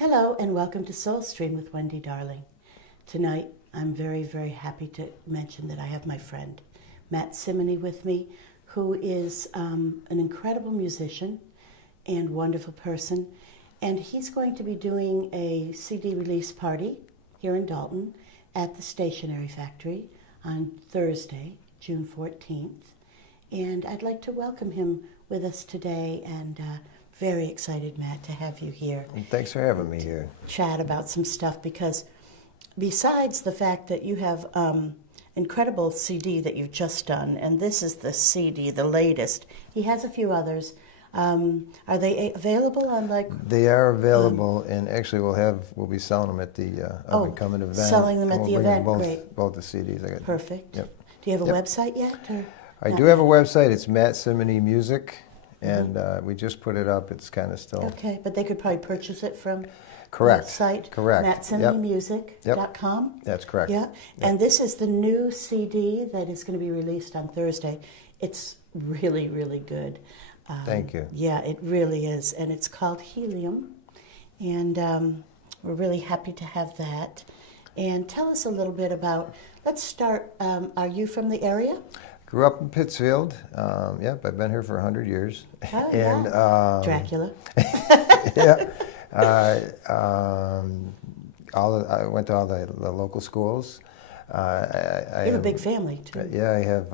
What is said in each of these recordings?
Hello and welcome to SoulStream with Wendy Darling. Tonight I'm very, very happy to mention that I have my friend Matt Cimini with me, who is an incredible musician and wonderful person. And he's going to be doing a CD release party here in Dalton at the Stationery Factory on Thursday, June 14th. And I'd like to welcome him with us today, and very excited, Matt, to have you here. Thanks for having me here. Chat about some stuff, because besides the fact that you have incredible CD that you've just done, and this is the CD, the latest. He has a few others. Are they available on They are available, and actually we'll be selling them at the up-and-coming event. Selling them at the event, great. Both the CDs. Perfect. Yep. Do you have a website yet? Or I do have a website. It's Matt Cimini Music, and we just put it up. It's kind of still... Okay, but they could probably purchase it from Correct. that site? Correct. MattCiminimusic.com? Yep. That's correct. Yeah, Yep. and this is the new CD that is going to be released on Thursday. It's really, really good. Thank you. Yeah, it really is, and it's called Helium, and we're really happy to have that. And tell us a little bit about, let's start, are you from the area? Grew up in Pittsfield. Yep, I've been here for 100 years. Oh, and yeah. Dracula. Yeah. I went to all the local schools. You have a big family, too. Yeah,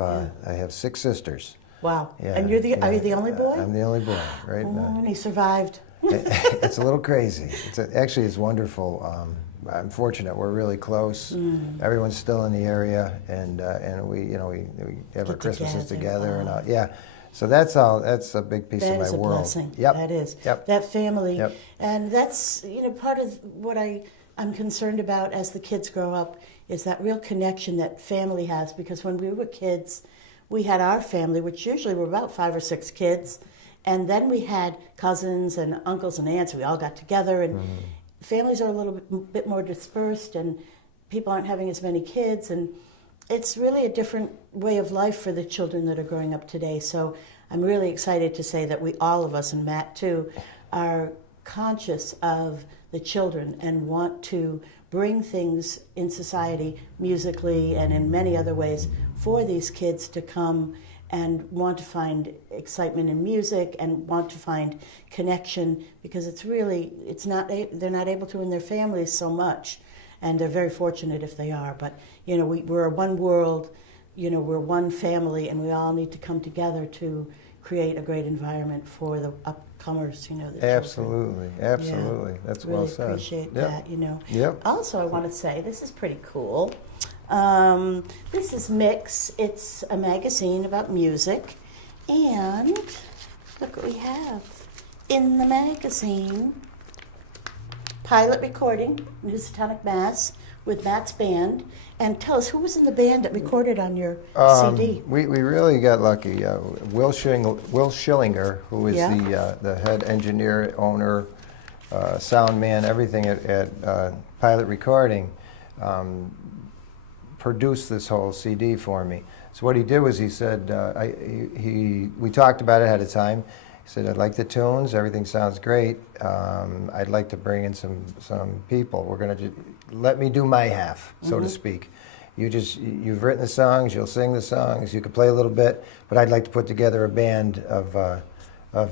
I have 6 sisters. Wow. Yeah, And are you the only boy? I'm the only boy, right? And he survived. It's a little crazy. Actually, it's wonderful. I'm fortunate. We're really close. Everyone's still in the area, and we have our Christmases together. Wow. And yeah, so that's a big piece of my world. That is a blessing. Yep. That is. Yep. That family. Yep. And that's part of what I'm concerned about as the kids grow up, is that real connection that family has. Because when we were kids, we had our family, which usually were about 5 or 6 kids, and then we had cousins and uncles and aunts. We all got together, and families are a little bit more dispersed, and people aren't having as many kids, and it's really a different way of life for the children that are growing up today. So I'm really excited to say that all of us, and Matt too, are conscious of the children and want to bring things in society, musically and in many other ways, for these kids to come and want to find excitement in music and want to find connection, because they're not able to in their families so much, and they're very fortunate if they are. But we're one world, we're one family, and we all need to come together to create a great environment for the upcomers, the Absolutely, children. Absolutely. Yeah. That's really well said. Appreciate that, Yep. Also, I want to say, this is pretty cool. This is Mix. It's a magazine about music. And look what we have in the magazine. Pilot recording, Housatonic Mass, with Matt's band. And tell us, who was in the band that recorded on your CD? We really got lucky. Will Schillinger, who is the head engineer, owner, sound man, everything at Pilot Recording, produced this whole CD for me. So what he did was he said, we talked about it ahead of time. He said, I'd like the tunes, everything sounds great. I'd like to bring in some people. We're going to let me do my half, so to speak. You've written the songs, you'll sing the songs, you can play a little bit, but I'd like to put together a band of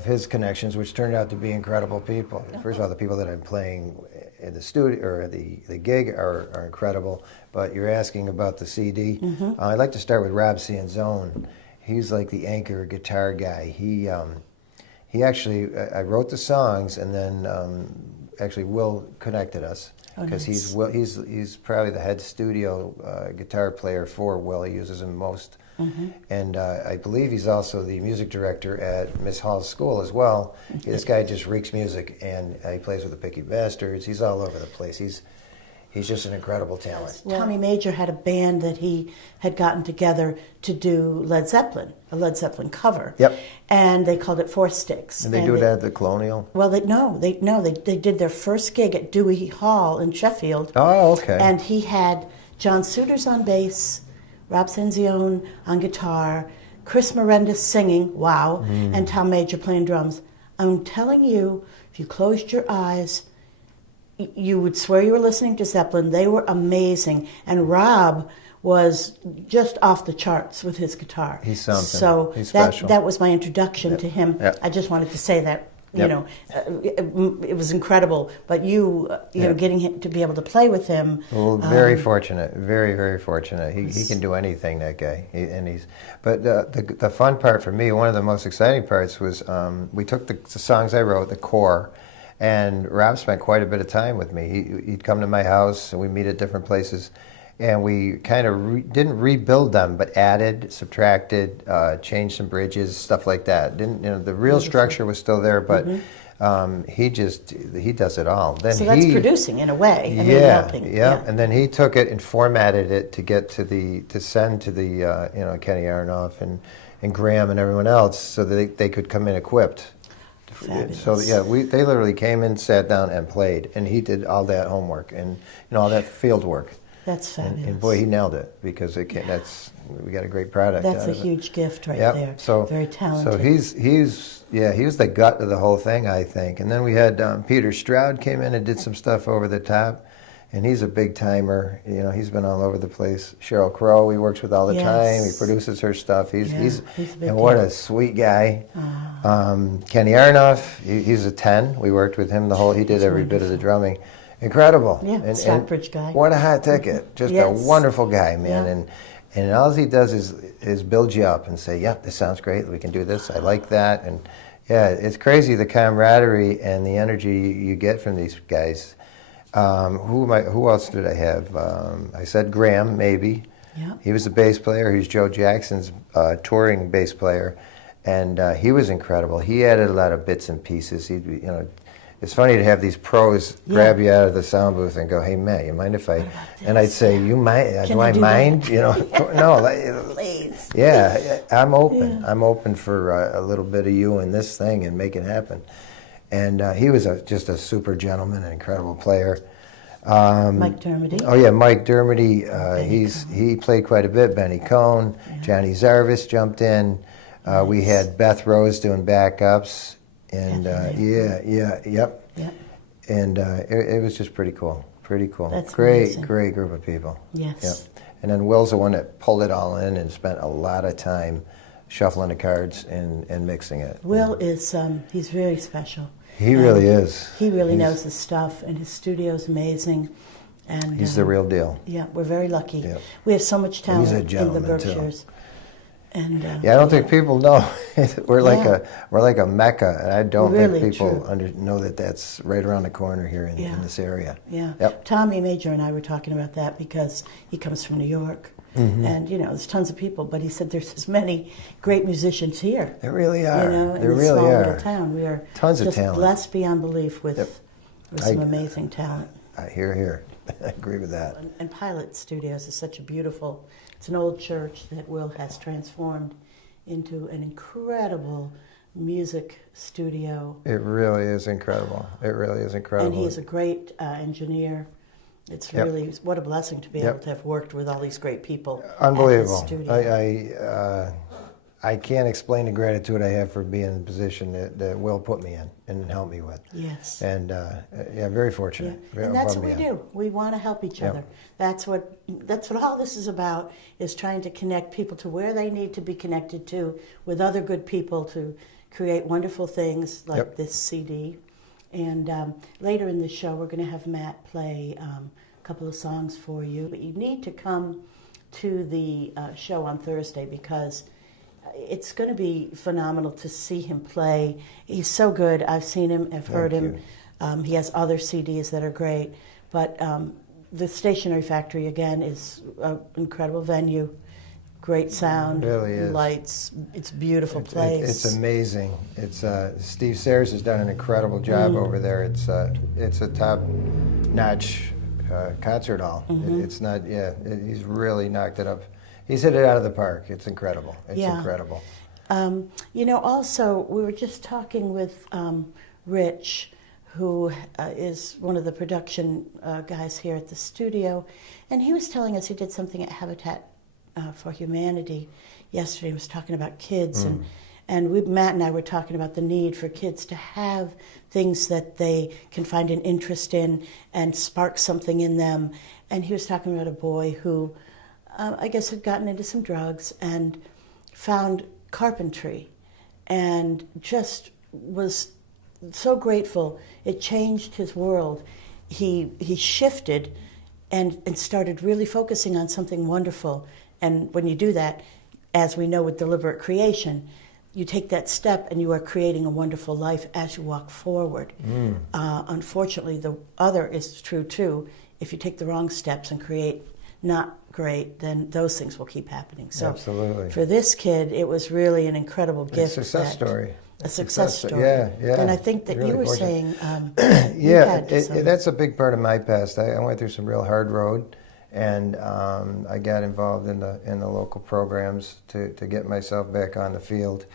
his connections, which turned out to be incredible people. First of all, the people that I'm playing in the studio or the gig are incredible, but you're asking about the CD. I'd like to start with Rob Cianzone. He's like the anchor guitar guy. He actually, I wrote the songs, and then actually Will connected us, because he's probably the head studio guitar player for Will. He uses him most. And I believe he's also the music director at Miss Hall's school as well. This guy just reeks music, and he plays with the Picky Bastards. He's all over the place. He's just an incredible talent. Well, Tommy Major had a band that he had gotten together to do Led Zeppelin, a Led Zeppelin cover. Yep. And they called it Four Sticks. And they do it at the Colonial? Well, they did their first gig at Dewey Hall in Sheffield. Oh, okay. And he had John Suters on bass, Rob Cianzone on guitar, Chris Morendis singing, wow, and Tom Major playing drums. I'm telling you, if you closed your eyes, you would swear you were listening to Zeppelin. They were amazing. And Rob was just off the charts with his guitar. He's something. So He's special. that was my introduction to him. Yep. I just wanted to say that. Yep. It was incredible. But you know, getting him to be able to play with him. Well, very fortunate, very, very fortunate. He can do anything, that guy. But the fun part for me, one of the most exciting parts was we took the songs I wrote, the core, and Rob spent quite a bit of time with me. He'd come to my house, and we'd meet at different places, and we kind of didn't rebuild them, but added, subtracted, changed some bridges, stuff like that. The real structure was still there, but he does it all. Then so that's producing in a way. Helping. Yeah. And then he took it and formatted it to get to send to the Kenny Aronoff and Graham and everyone else, so that they could come in equipped. Fabulous. So they literally came in, sat down, and played, and he did all that homework and all that field work. That's fabulous. And boy, he nailed it, because we got a great product. That's a huge gift right there. So very talented. So he was the gut of the whole thing, I think. And then we had Peter Stroud came in and did some stuff over the top, and he's a big timer. He's been all over the place. Cheryl Crow, he works with all the time. He produces her stuff. He's and what a sweet guy. Kenny Aronoff, he's a 10. We worked with him he did every bit of the drumming. Incredible. Yeah, Stockbridge guy. What a hot ticket. Just a wonderful guy, man. And all he does is build you up and say, yep, this sounds great. We can do this. I like that. And yeah, it's crazy, the camaraderie and the energy you get from these guys. Who else did I have? I said Graham, maybe. Yeah. He was the bass player. He was Joe Jackson's touring bass player. And he was incredible. He added a lot of bits and pieces. It's funny to have these pros grab you out of the sound booth and go, "Hey, Matt, you mind if I?" And I'd say, "You mind? Do I mind?" No. Please. Yeah, I'm open. Yeah. I'm open for a little bit of you in this thing and make it happen. And he was just a super gentleman, an incredible player. Mike Dermody. Oh yeah, Mike Dermody. He played quite a bit. Benny Cohn, Johnny Zarvis jumped in. We had Beth Rose doing backups. And yep. And it was just pretty cool. That's great, amazing. Great group of people. Yes. Yep. And then Will's the one that pulled it all in and spent a lot of time shuffling the cards and mixing it. Will is he's very special. He really is. He really knows his stuff, and his studio's amazing. And he's the real deal. Yeah, we're very lucky. Yep. We have so much talent he's a in the gentleman, Berkshires. too. And, I don't think people know. we're like a mecca, and I don't really, think people true. know that that's right around the corner here in this area. Yeah. Yep. Tommy Major and I were talking about that because he comes from New York, and there's tons of people. But he said there's as many great musicians here. There really are. In there this really small are. little town, we are Tons just of talent. blessed beyond belief with some amazing talent. I hear. I agree with that. And Pilot Studios is such a beautiful. It's an old church that Will has transformed into an incredible music studio. It really is incredible. And he's a great engineer. It's really, what a blessing to be able to have worked with all these great people. Unbelievable. At his studio. I can't explain the gratitude I have for being in the position that Will put me in and helped me with. Yes. And very fortunate. Yeah. And that's what we do. We want to help each other. That's what all this is about, is trying to connect people to where they need to be connected to with other good people to create wonderful things like this CD. And later in the show, we're going to have Matt play a couple of songs for you. But you need to come to the show on Thursday, because it's going to be phenomenal to see him play. He's so good. I've seen him, I've heard him. He has other CDs that are great. But the Stationery Factory, again, is an incredible venue. Great sound, really is. Lights. It's a beautiful place. It's amazing. It's Steve Sayers has done an incredible job over there. It's a top-notch concert hall. It's not. He's really knocked it up. He's hit it out of the park. It's incredible. It's incredible. Also, we were just talking with Rich, who is one of the production guys here at the studio, and he was telling us he did something at Habitat for Humanity yesterday. He was talking about kids, And Matt and I were talking about the need for kids to have things that they can find an interest in and spark something in them. And he was talking about a boy who, I guess, had gotten into some drugs and found carpentry and just was so grateful. It changed his world. He shifted and started really focusing on something wonderful. And when you do that, as we know with deliberate creation, you take that step and you are creating a wonderful life as you walk forward. Unfortunately, the other is true too. If you take the wrong steps and create not great, then those things will keep happening. So Absolutely. For this kid, it was really an incredible gift. A success story. A success story. Yeah, yeah. And I think that Really you were fortunate. saying, yeah, that's a big part of my past. I went through some real hard road, and I got involved in the local programs to get myself back on the field.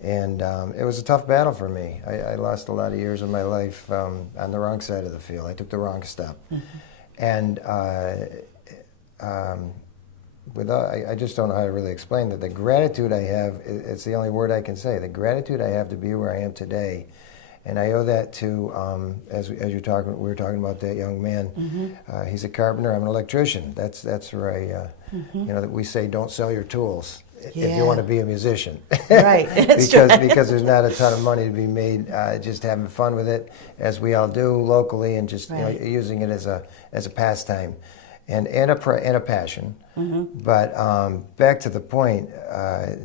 And it was a tough battle for me. I lost a lot of years of my life on the wrong side of the field. I took the wrong step. And I just don't know how to really explain that. The gratitude I have, it's the only word I can say. The gratitude I have to be where I am today. And I owe that to, as we were talking about that young man. He's a carpenter, I'm an electrician. That's where that we say don't sell your tools. If you want to be a musician. Right. because there's not a ton of money to be made just having fun with it, as we all do locally, and just using it as a pastime and a passion. But back to the point,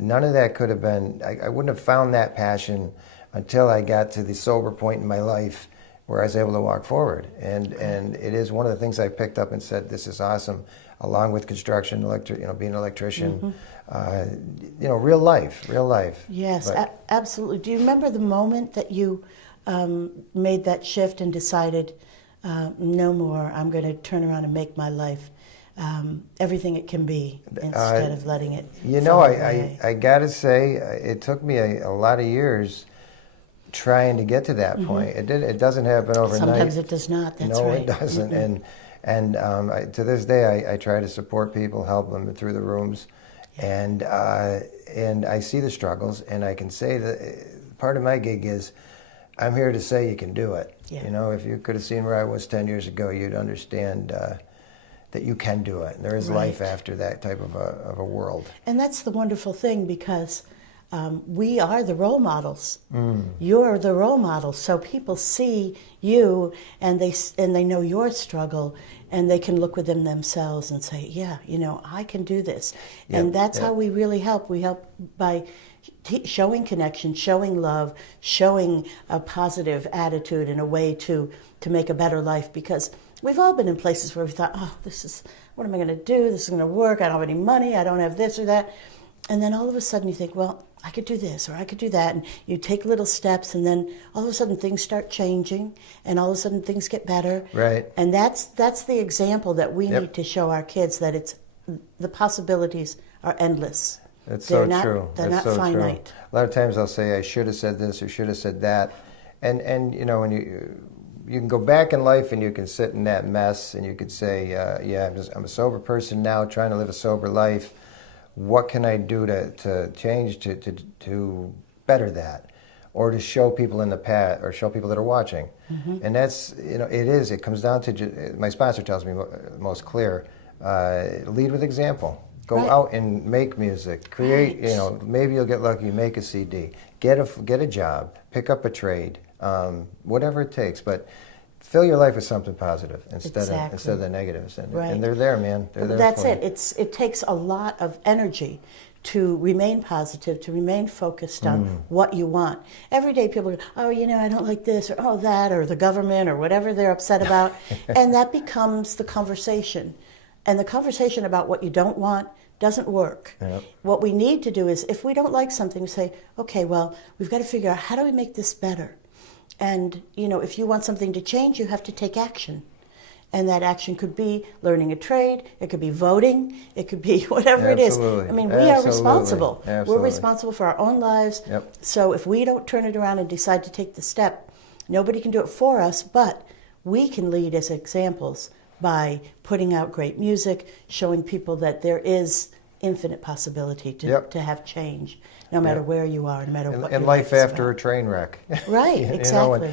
none of that could have been, I wouldn't have found that passion until I got to the sober point in my life where I was able to walk forward. And it is one of the things I picked up and said, this is awesome, along with construction, being an electrician. Real life. Yes, absolutely. Do you remember the moment that you made that shift and decided, no more, I'm going to turn around and make my life everything it can be instead of letting it fall away? I got to say, it took me a lot of years trying to get to that point. It doesn't happen overnight. Sometimes it does not, that's right. No, it doesn't. And to this day, I try to support people, help them through the rooms. And I see the struggles, and I can say that part of my gig is I'm here to say you can do it. Yeah. If you could have seen where I was 10 years ago, you'd understand that you can do it. And there is life after that type of a world. And that's the wonderful thing, because we are the role models. You're the role model, so people see you and they know your struggle, and they can look within themselves and say, yeah, I can do this. And that's how we really help. We help by showing connection, showing love, showing a positive attitude and a way to make a better life, because we've all been in places where we thought, what am I going to do? This is going to work. I don't have any money. I don't have this or that. And then all of a sudden you think, well, I could do this or I could do that. And you take little steps, and then all of a sudden things start changing, and all of a sudden things get better. Right. And that's the example that we need to show our kids, that the possibilities are endless. That's so true. They're not finite. True. A lot of times I'll say I should have said this or should have said that. And when you can go back in life and you can sit in that mess and you could say, I'm a sober person now, trying to live a sober life. What can I do to change to better that, or to show people in the past, or show people that are watching? And that's it comes down to, my sponsor tells me most clear, lead with example. Go out and make music, create. Maybe you'll get lucky, make a CD, get a job, pick up a trade, whatever it takes, but fill your life with something positive instead of the negatives. And they're there, man. They're there. That's it. It takes a lot of energy to remain positive, to remain focused on what you want. Every day people go, I don't like this, or that, or the government, or whatever they're upset about. And that becomes the conversation. And the conversation about what you don't want doesn't work. Yep. What we need to do is, if we don't like something, we say, okay, well, we've got to figure out, how do we make this better? And, if you want something to change, you have to take action. And that action could be learning a trade, it could be voting, it could be whatever it is. I mean, we are responsible. We're responsible for our own lives. Yep. So if we don't turn it around and decide to take the step, nobody can do it for us, but we can lead as examples by putting out great music, showing people that there is infinite possibility to, Yep. to have change, no matter Yep. where you are, no matter what And your life is after a about. train wreck. Right, You know, exactly.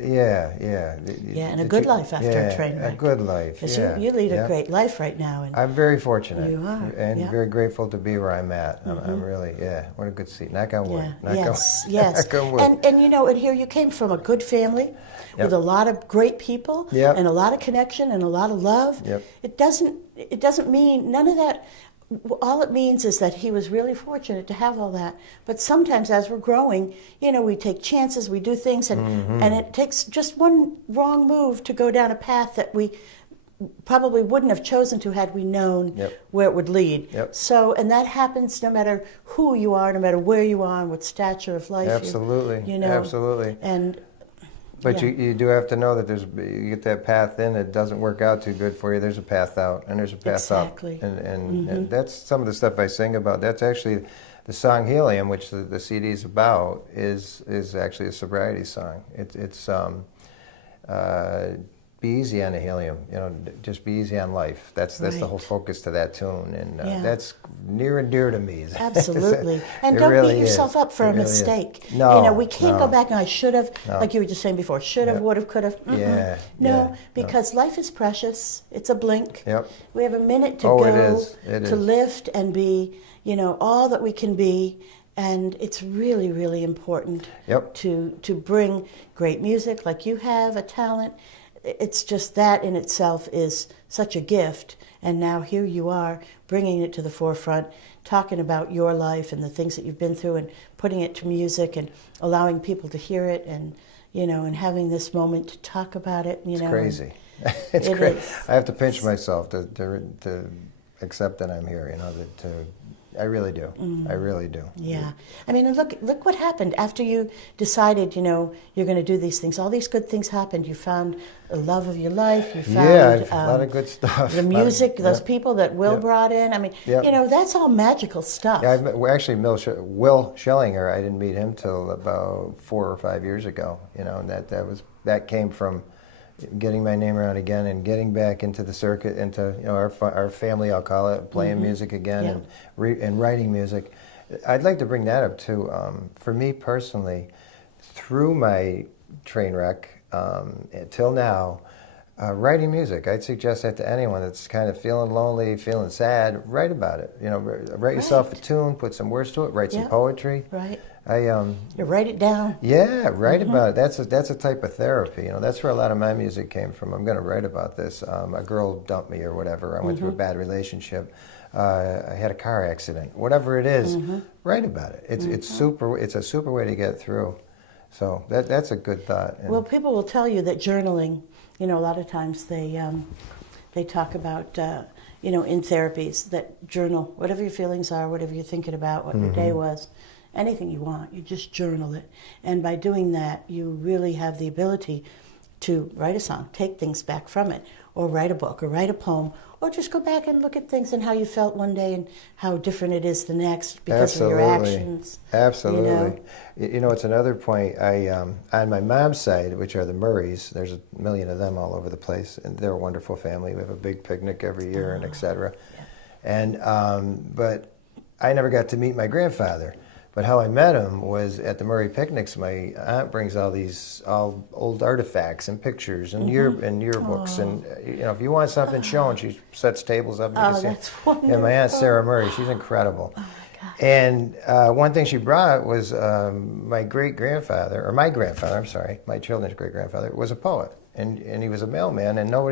yeah. Yeah, and a Did good you- life after yeah, a train wreck. A good life, 'Cause yeah. you lead a Yep. great life right now. And I'm very fortunate. You are, And yeah. very grateful to be where I'm at. I'm really, what a good seat. Knock on wood. yeah, Knock yes, on, yes. knock on wood. And you know, and here you came from a good family Yep. with a lot of great people Yep. and a lot of connection and a lot of love. Yep. It doesn't mean none of that. All it means is that he was really fortunate to have all that. But sometimes as we're growing, you know, we take chances, we do things, and it takes just one wrong move to go down a path that we probably wouldn't have chosen to had we known Yep. where it would lead. Yep. So, and that happens no matter who you are, no matter where you are, and what stature of life Absolutely. you know. Absolutely. And But yeah. you do have to know that you get that path in, it doesn't work out too good for you. There's a path out, and there's a path Exactly. up. And that's some of the stuff I sing about. That's actually the song Helium, which the CD is about, is actually a sobriety song. It's be easy on the helium, you know, just be easy on life. That's the Right. whole focus to that tune, and Yeah. that's near and dear to me. Absolutely. And It don't really beat yourself is. up for It a really is. mistake. No, You know, we can't no. go back and I should have, No. like you were just saying before, should have, Yep. would have, could have. Yeah, No, yeah, because life is precious. It's a blink. Yep. We have a minute to Oh, go it is. It to is. lift and be, you know, all that we can be. And it's really, really important Yep. to bring great music like you have, a talent. It's just that in itself is such a gift. And now here you are bringing it to the forefront, talking about your life and the things that you've been through and putting it to music and allowing people to hear it and, you know, and having this moment to talk about it, you know. It's crazy. It's It crazy. is. I have to pinch myself to accept that I'm here, you know, I really do. I really do. Yeah. I mean, and look what happened after you decided, you know, you're going to do these things. All these good things happened. You found the love of your life. You found Yeah, a lot of good stuff. the music, those Yep. people that Will Yep. brought in. I mean, Yep. you know, that's all magical stuff. Yeah, actually, Will Schellinger, I didn't meet him till about 4 or 5 years ago. You know, and that came from getting my name around again and getting back into the circuit, into, you know, our family, I'll call it, playing music again and writing music. I'd like to bring that up too. For me personally, through my train wreck till now, writing music, I'd suggest that to anyone that's kind of feeling lonely, feeling sad, write about it. You know, write yourself a tune, put some words to it, write some Yeah. poetry. Right. You write it down. Yeah, write about it. That's a type of therapy. You know, that's where a lot of my music came from. I'm going to write about this. A girl dumped me or whatever. I went through a bad relationship. I had a car accident. Whatever it is, write about it. It's super. It's a super way to get through. So that's a good thought. And Well, people will tell you that journaling, you know, a lot of times they talk about, you know, in therapies that journal whatever your feelings are, whatever you're thinking about, what your day was, anything you want, you just journal it. And by doing that, you really have the ability to write a song, take things back from it, or write a book, or write a poem, or just go back and look at things and how you felt one day and how different it is the next because of your actions. Absolutely. You You know, it's another point. On my mom's side, which are the Murrays, there's a million of them all over the place, and they're a wonderful family. We have a big picnic every year, and et cetera. And but I never got to meet my grandfather. But how I met him was at the Murray picnics. My aunt brings all old artifacts and pictures and yearbooks, and you know, if you want something shown, she sets tables up. And you can see that's it. wonderful. And my aunt Sarah Murray, she's incredible. Oh my God. And one thing she brought was my great-grandfather, or my grandfather, I'm sorry, my children's great-grandfather, was a poet. And he was a mailman, and all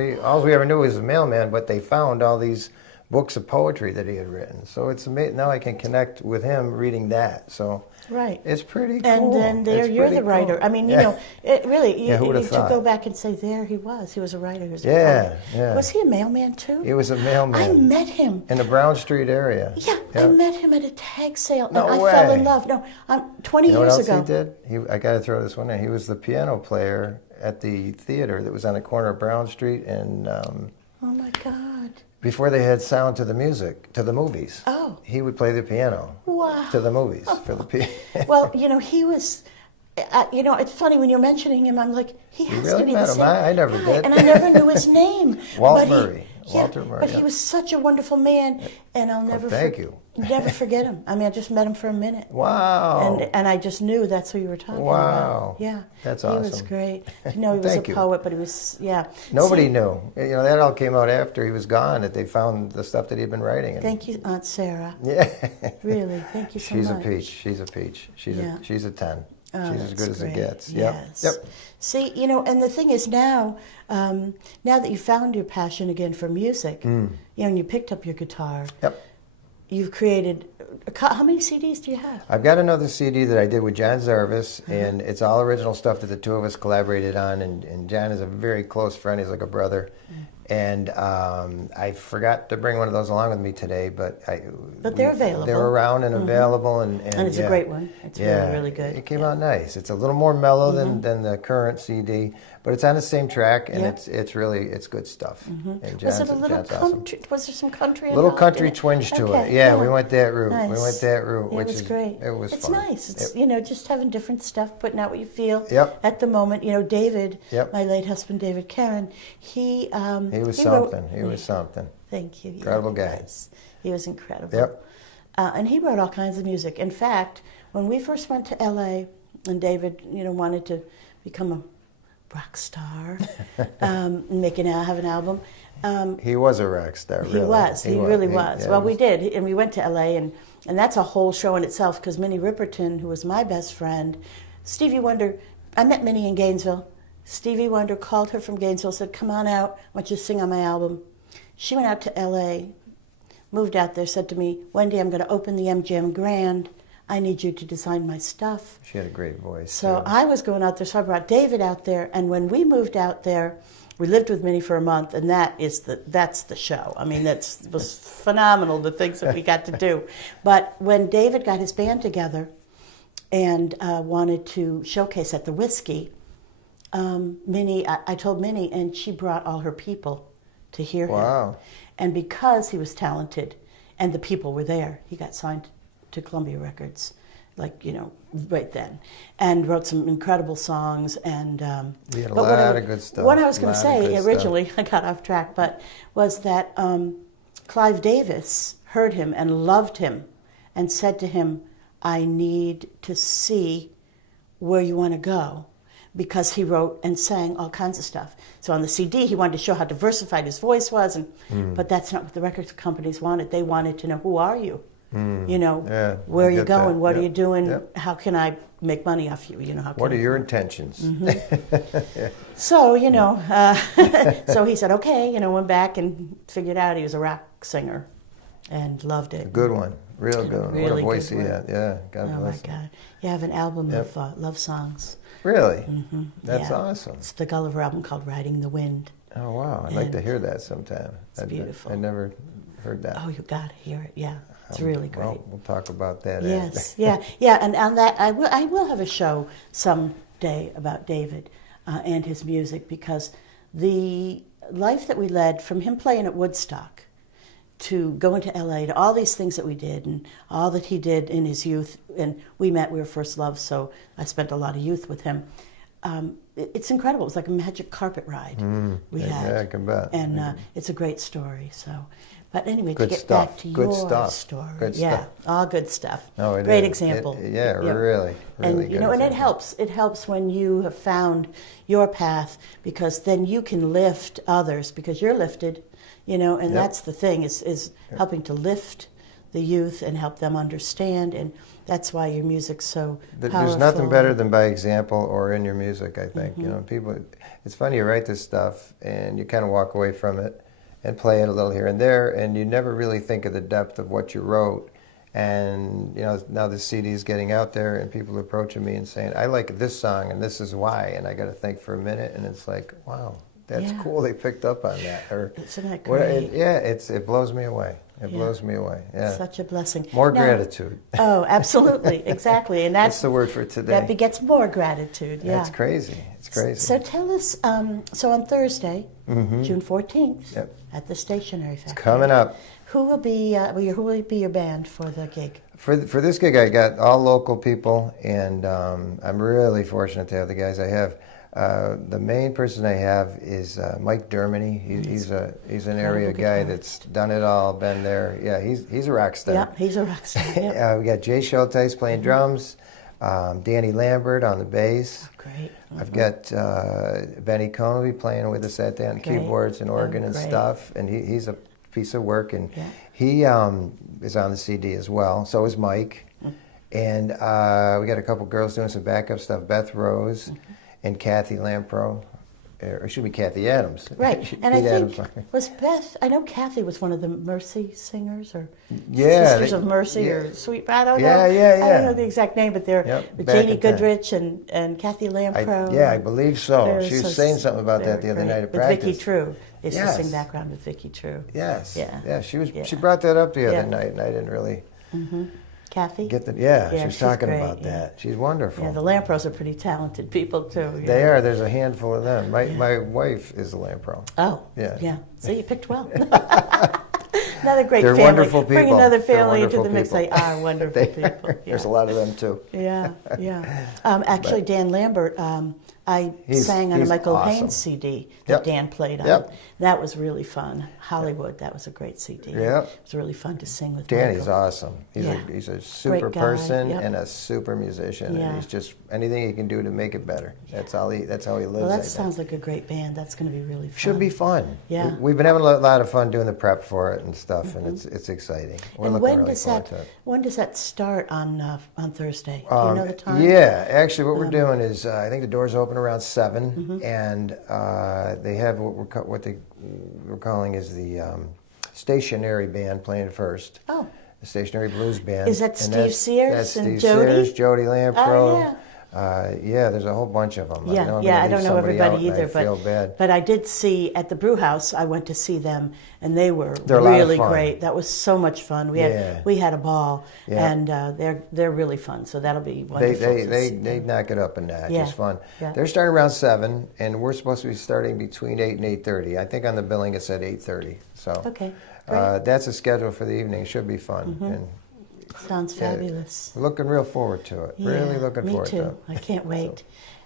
we ever knew was a mailman, but they found all these books of poetry that he had written. So it's amazing. Now I can connect with him reading that. So Right. it's pretty cool. And then there It's you're pretty the writer. cool. I mean, you know, it really, Yeah, who you would've need to thought? go back and say, there he was. He was a writer. He was a Yeah, poet. yeah. Was he a mailman too? He was a mailman. I met him. In the Brown Street area. Yeah, I met him at a tag sale. No and I fell way. in love. No, 20 You know what years else ago. he did? I got to throw this one in. He was the piano player at the theater that was on the corner of Brown Street and Oh my God. before they had sound to the music, to the movies. Oh. He would play the piano Wow. to the movies for the piano. Well, you know, he was, you know, it's funny when you're mentioning him, I'm like, he has really to be met the him? same I never guy. did. And I never knew his name. Walt but Murray. Walter But he was such a wonderful man, and I'll never thank you. never forget him. I mean, I just met him for a minute. Wow. And I just knew that's who you were talking Wow. about. Yeah. That's He awesome. was great. You know, he was a Thank you. poet, but he was, yeah. Nobody See, knew. You know, that all came out after he was gone, that they found the stuff that he'd been writing. And, Thank you, Aunt Sarah. yeah. Really, thank you so She's much. a peach. She's a peach. She's Yeah. she's a 10. Oh, She's as that's good as it great. gets. Yep. Yes. Yep. See, you know, and the thing is now, now that you found your passion again for music, you know, and you picked up your guitar, Yep. you've created, how many CDs do you have? I've got another CD that I did with John Zarvis, Uh-huh. and it's all original stuff that the two of us collaborated on. And John is a very close friend; he's like a brother. And I forgot to bring one of those along with me today, but they're available. They're around and available, and And it's yeah. a great one. It's really, really good. It came out nice. It's a little more mellow than the current CD, but it's on the same track, and it's really good stuff. And Was it a little John's awesome. country? Was there some country? Little involved country in it? twinge to Okay, it. Yeah, we went that route. We Nice. went that route, Yeah, which it was is great. It was It's fun. nice. It's you know, just having different stuff, putting out what you feel Yep. at the moment. You know, David, Yep. my late husband, David Karen, he He was wrote- something. He was something. Thank you. Yeah, Incredible he guy. was. He was incredible. Yep. And he wrote all kinds of music. In fact, when we first went to LA, and David, you know, wanted to become a rock star, have an album. He was a rock star. He Really. was. He really was. yeah, Well, he we did, and we went to LA, and that's a whole show in itself. Because Minnie Riperton, who was my best friend, Stevie Wonder. I met Minnie in Gainesville. Stevie Wonder called her from Gainesville, said, "Come on out. I want you to sing on my album." She went out to LA, moved out there, said to me, "Wendy, I'm going to open the MGM Grand. I need you to design my stuff." She had a great voice. So too. I was going out there, so I brought David out there, and when we moved out there, we lived with Minnie for a month, and that's the show. I mean, it was phenomenal, the things that we got to do. But when David got his band together and wanted to showcase at the Whiskey, Minnie, I told Minnie, and she brought all her people to hear him. Wow. And because he was talented and the people were there, he got signed to Columbia Records, like, you know, right then, and wrote some incredible songs. And He had a but lot of good stuff. What I was going to Lot of say good originally, I got off track, but was that Clive Davis heard him and loved him and said to him, "I need to see where you want to go," because he wrote and sang all kinds of stuff. So on the CD, he wanted to show how diversified his voice was, but that's not what the record companies wanted. They wanted to know, who are you? You know, Yeah, where I are you get going? that. What are Yep. you doing? Yep. How can I make money off you? You know, how can What are I- your intentions? So, you know, so he said, okay, you know, went back and figured out he was a rock singer and loved it. Good one. Real good one. What a Really voice good he one. had. Yeah. God Oh my bless him. God. You have an album Yep. of love songs. Really? That's Yeah. awesome. It's the Gulliver album called Riding the Wind. Oh, wow. I'd like to And hear that sometime. it's beautiful. I never heard that. Oh, you got to hear it. Yeah. It's really great. Well, we'll talk about that. Yes, yeah, and on that I will have a show someday about David and his music, because the life that we led, from him playing at Woodstock to going to LA, to all these things that we did and all that he did in his youth, and we were first love, so I spent a lot of youth with him. It's incredible. It's like a magic carpet ride we had. Yeah, I can bet. And it's a great story. So, but anyway, Good to get stuff. back to Good your stuff. story, Good yeah, stuff. all good stuff. Oh, it Great is. example. Yeah, Yep. really And good you know, and it example. helps. It helps when you have found your path, because then you can lift others, because you're lifted. You know, and Yep. that's the thing, is helping to lift the youth and help them understand, and that's why your music's so powerful. There's nothing better than by example or in your music, I think. Mm-hmm. You know, people, it's funny, you write this stuff and you kind of walk away from it and play it a little here and there, and you never really think of the depth of what you wrote. And, you know, now the CD is getting out there and people are approaching me and saying, I like this song and this is why. And I got to think for a minute, and it's like, wow, that's Yeah. cool they picked up on that. Or, Isn't that what- great? it blows me away. It Yeah. blows me away. Yeah. Such a blessing. More Now- gratitude. Oh, absolutely, exactly, and That's the word for today. that begets more gratitude. Yeah, It's crazy. It's crazy. So tell us. So on Thursday, June 14th, Yep. at the Stationery Factory. Coming up. Who will be? Who will be your band for the gig? For this gig, I got all local people, and I'm really fortunate to have the guys I have. The main person I have is Mike Dermody. He's an area guy that's done it all, been there. Yeah, he's a rock star. Yeah, he's a rock star. Yep. We got Jay Schulteis playing drums, Danny Lambert on the bass. Oh, great. I've got Benny Conovey playing with us at the on keyboards and organ and stuff, and he's a piece of work, and he is on the CD as well. So is Mike, and we got a couple girls doing some backup stuff. Beth Rose and Kathy Lampro, or it should be Kathy Adams. Right, and I Pete think Adams. was Beth. I know Kathy was one of the Mercy singers, or Sisters of Mercy, or Sweet. I don't know. Yeah. I don't know the exact name, but they're Janie Goodrich and Kathy Lampro. I believe so. She was saying something about that the other night at practice. With Vicky True. They used to sing background with Vicky True. Yes. Yeah. She brought that up the other night, and I didn't really. Kathy? She was talking great, about that. She's wonderful. Yeah, the Lampros are pretty talented people too. They are. There's a handful of them. My wife is a Lampro. Oh. Yeah. So you picked well. Another great They're family. wonderful people. Bring another family into the People. mix. They are wonderful people. Yeah. There's a lot of them too. Yeah. Actually, Dan Lambert, I sang on a Michael Haynes CD that Dan played on. That was really fun. Hollywood, that was a great CD. Yep. It was really fun to sing with Danny's Michael. awesome. He's a super person and a super musician. Yeah. And he's just anything he can do to make it better. That's how he lives. Well, that sounds like a great band. That's going to be really fun. Should be fun. Yeah. We've been having a lot of fun doing the prep for it and stuff, and it's exciting. We're looking really forward to it. When does that start on Thursday? Do you know the time? Yeah, actually, what we're doing is I think the doors open around 7, and they have what we're calling is the stationary band playing first. Oh. The stationary blues band. Is that Steve Sears that's and Steve Jody? Sears, Jody Lampro. Oh, yeah. There's a whole bunch of them. Yeah, I don't know everybody either, but I did see at the Brew House. I went to see them, and they're really great. That was so much fun. We had a ball, and they're really fun. So that'll be wonderful. They knock it up a notch. It's fun. Yeah. They're starting around 7, and we're supposed to be starting between 8 and 8:30. I think on the billing it said 8:30. So great. That's the schedule for the evening. It should be fun. And sounds fabulous. Looking real forward to it. Really looking forward to it. Me too. I can't wait.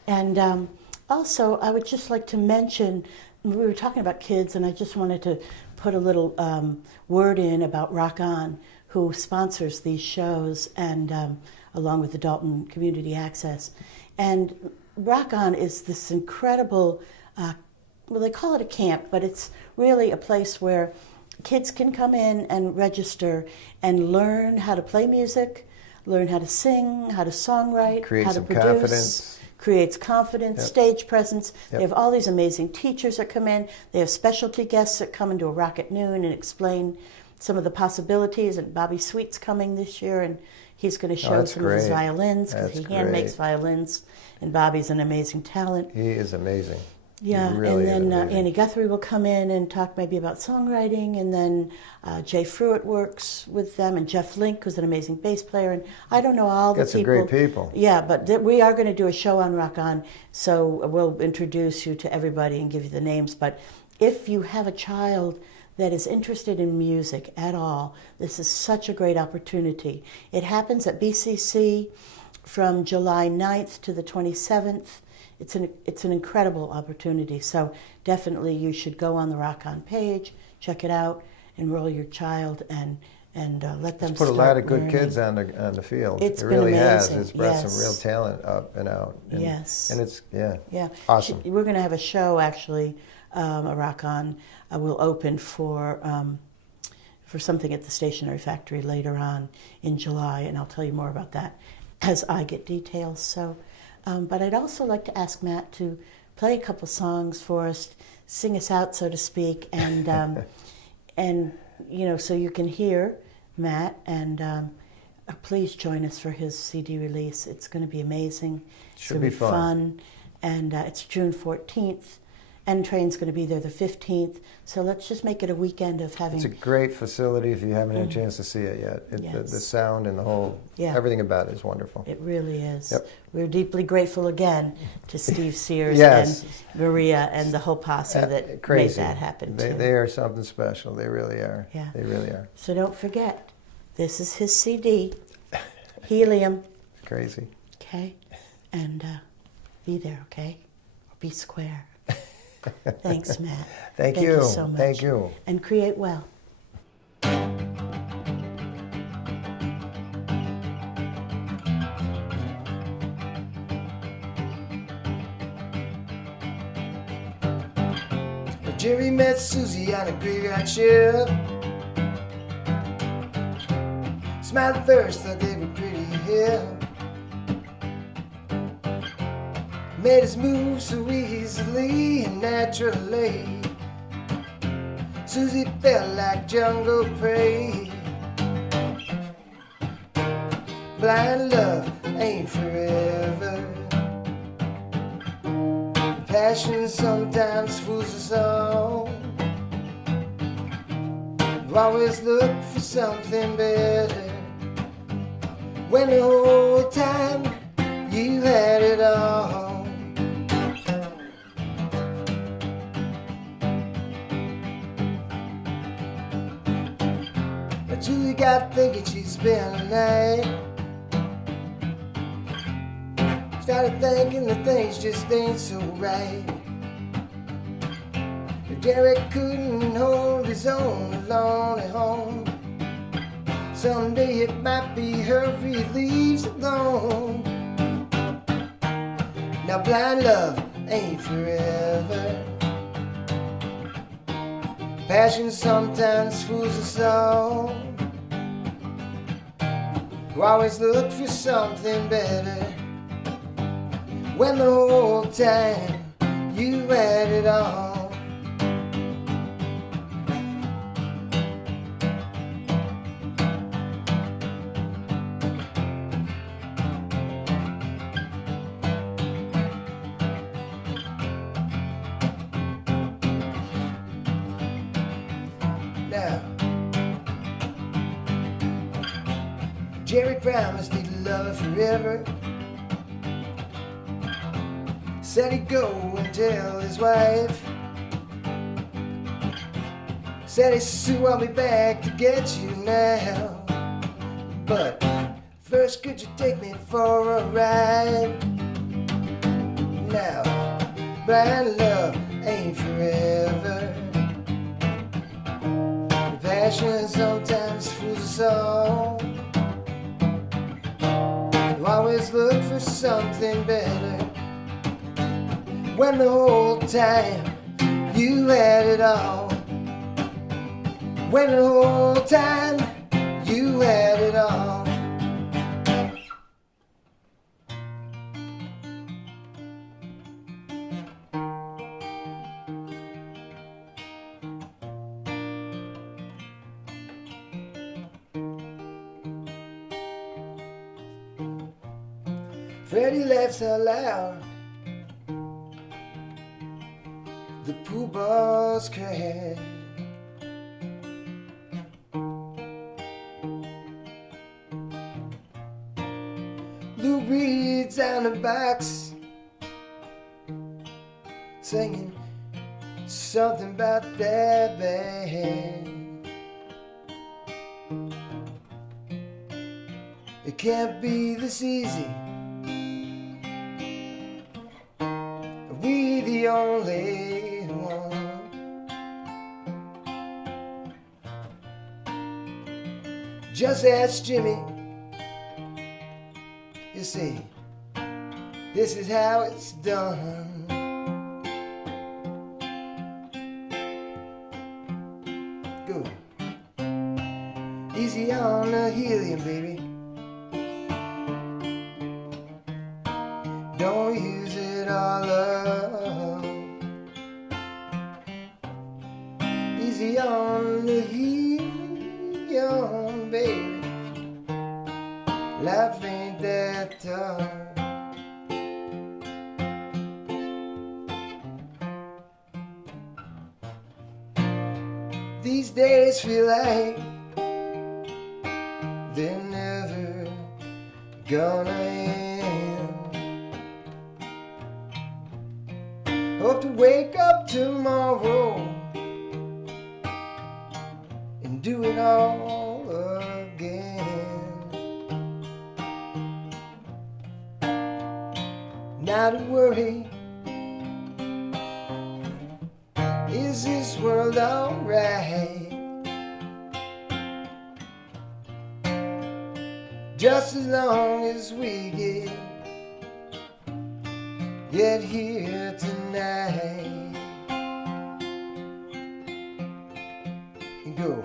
And also, I would just like to mention, we were talking about kids, and I just wanted to put a little word in about Rock On, who sponsors these shows, and along with the Dalton Community Access. And Rock On is this incredible, well, they call it a camp, but it's really a place where kids can come in and register and learn how to play music, learn how to sing, how to songwrite, how to produce. Confidence. Creates confidence, stage presence. They have all these amazing teachers that come in. They have specialty guests that come into a Rock at Noon and explain some of the possibilities. And Bobby Sweet's coming this year, and he's going to show some of his violins, because he hand makes violins. And Bobby's an amazing talent. He is amazing. Yeah, really and then Annie Guthrie will come in and talk maybe about songwriting, and then Jay Fruitt works with them, and Jeff Link, who's an amazing bass player, and I don't know all the people. Some great people. Yeah, but we are going to do a show on Rock On, so we'll introduce you to everybody and give you the names. But if you have a child that is interested in music at all, this is such a great opportunity. It happens at BCC from July 9th to the 27th. It's an incredible opportunity. So definitely you should go on the Rock On page, check it out, enroll your child, and let them put a lot of good kids on the field. It really has. Amazing. It's brought some real talent up and out. And, and it's awesome. We're going to have a show actually. A Rock On will open for something at the Stationery Factory later on in July, and I'll tell you more about that as I get details. So. But I'd also like to ask Matt to play a couple songs for us, sing us out, so to speak, and so you can hear Matt, and please join us for his CD release. It's going to be amazing. Should be fun. And it's June 14th. N-Train's going to be there the 15th, so let's just make it a weekend of having... It's a great facility if you haven't had a chance to see it yet. The sound and the whole, everything about it is wonderful. It really is. Yep. We're deeply grateful again to Steve Sears and Maria and the whole posse that made that happen too. They are something special. They really are. Yeah. They really are. So don't forget, this is his CD, Helium. Crazy. Okay? And be there, okay? be square. Thanks, Matt. Thank you. So much. Thank you. And create well. Jerry met Susie on a graveyard shift. Smiled at first, thought they were pretty hip. Made his move so easily and naturally. Susie felt like jungle prey. Blind love ain't forever. Passion sometimes fools us all. We always look for something better, when the whole time you had it all. But Julie got thinking she'd spend the night. Started thinking that things just ain't so right. If Derek couldn't hold his own alone at home, someday it might be her he leaves alone. Now blind love ain't forever. Passion sometimes fools us all. We always look for something better, when the whole time you had it all. Now, Jerry promised he'd love her forever. Said he'd go and tell his wife. Said, hey Sue, I'll be back to get you now, but first could you take me for a ride? Now, blind love ain't forever. The passion sometimes fools us all. You always look for something better, when the whole time you had it all. When the whole time you had it all. Freddie laughs out loud. The pool balls crash. Lou Reed's on the box, singing something about that band. It can't be this easy. Are we the only one? Just ask Jimmy. You see, this is how it's done. Go easy on the helium, baby. Don't use it all up. Easy on the helium, baby. Life ain't that tough. These days feel like they're never gonna end. Hope to wake up tomorrow and do it all again. Not to worry feels alright. Just as long as we get here tonight. And go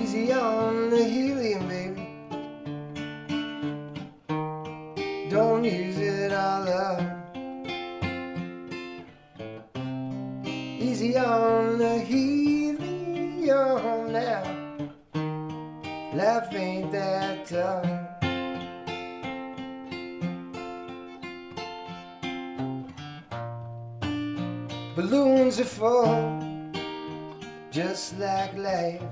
easy on the helium, baby. Don't use it all up. Easy on the helium now. Life ain't that tough. Balloons are full, just like life.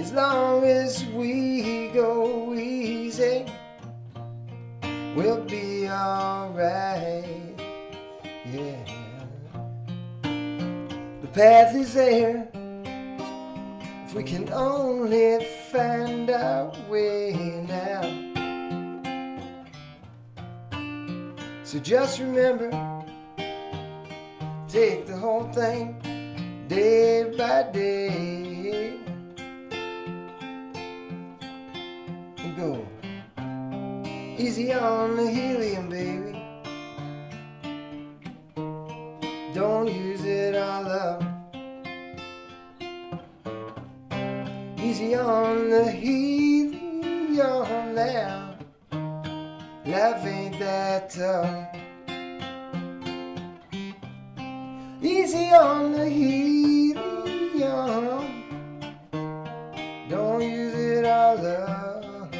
As long as we go easy, we'll be alright. Yeah. The path is there if we can only find our way now. So just remember, take the whole thing day by day and go easy on the helium, baby. Don't use it all up. Easy on the helium now. Life ain't that tough. Easy on the helium. Don't use it all up.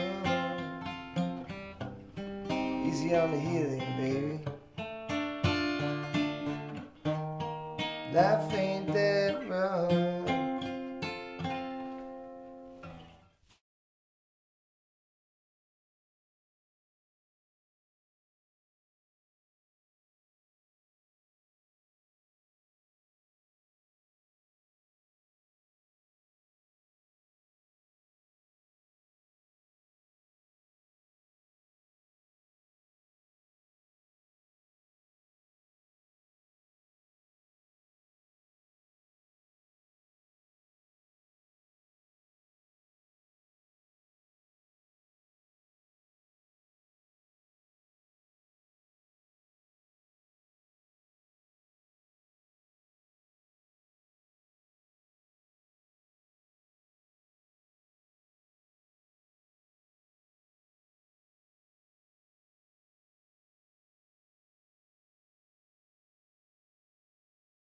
Easy on the helium.